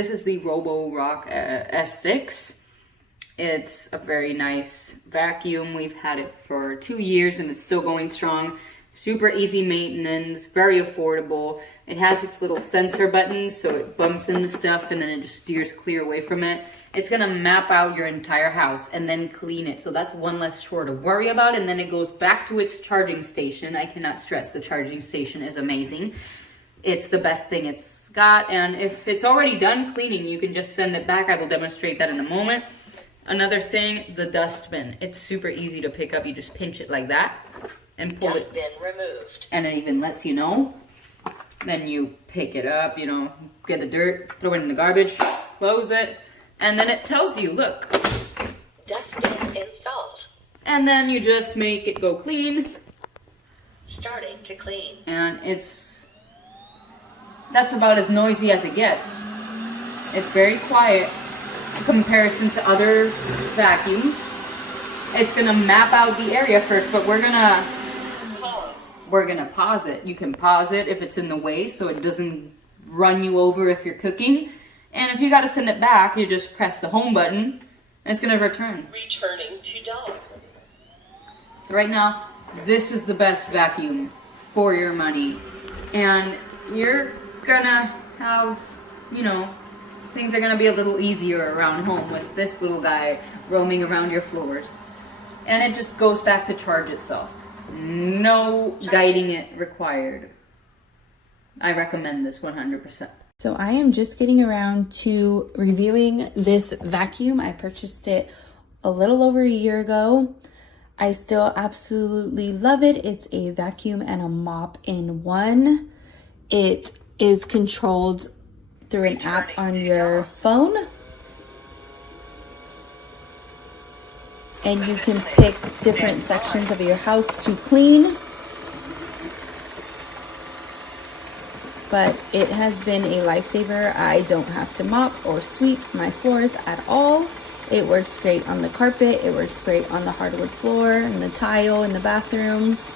This is the Roborock S6. It's a very nice vacuum. We've had it for 2 years and it's still going strong. Super easy maintenance, very affordable. It has its little sensor buttons, so it bumps into stuff and then it just steers clear away from it. It's gonna map out your entire house and then clean it. So that's one less chore to worry about. And then it goes back to its charging station. I cannot stress the charging station is amazing. It's the best thing it's got. And if it's already done cleaning, you can just send it back. I will demonstrate that in a moment. Another thing, the dustbin. It's super easy to pick up. You just pinch it like that and pull it. Dustbin removed. And it even lets you know. Then you pick it up, you know, get the dirt, throw it in the garbage, close it, and then it tells you, look. Dustbin installed. And then you just make it go clean. Starting to clean. And that's about as noisy as it gets. It's very quiet in comparison to other vacuums. It's gonna map out the area first, but we're gonna pause it. You can pause it if it's in the way so it doesn't run you over if you're cooking. And if you gotta send it back, you just press the home button and it's gonna return. Returning to dog. So right now, this is the best vacuum for your money. And you're gonna have, you know, things are gonna be a little easier around home with this little guy roaming around your floors. And it just goes back to charge itself. No guiding it required. I recommend this 100%. So I am just getting around to reviewing this vacuum. I purchased it a little over a year ago. I still absolutely love it. It's a vacuum and a mop in one. It is controlled through an app on your phone. And you can pick different sections of your house to clean. But it has been a lifesaver. I don't have to mop or sweep my floors at all. It works great on the carpet. It works great on the hardwood floor and the tile in the bathrooms.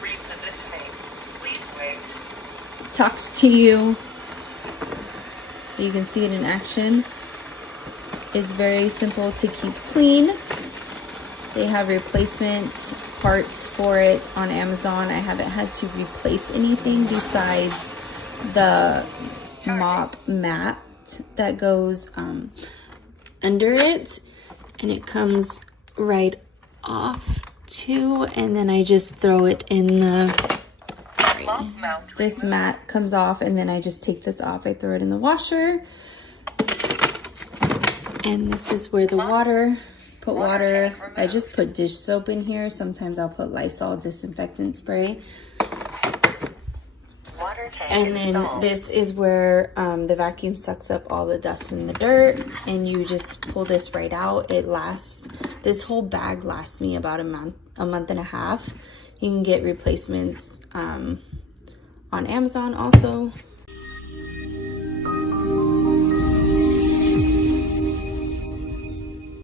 Repositioning. Please wait. Talks to you. You can see it in action. It's very simple to keep clean. They have replacement parts for it on Amazon. I haven't had to replace anything besides the mop mat that goes under it, and it comes right off too, and then I just throw it in the this mat comes off, and then I just take this off. I throw it in the washer. And this is where the water, put water. I just put dish soap in here. Sometimes I'll put Lysol disinfectant spray. And then this is where the vacuum sucks up all the dust and the dirt, and you just pull this right out. It lasts, this whole bag lasts me about a month and a half. You can get replacements on Amazon also.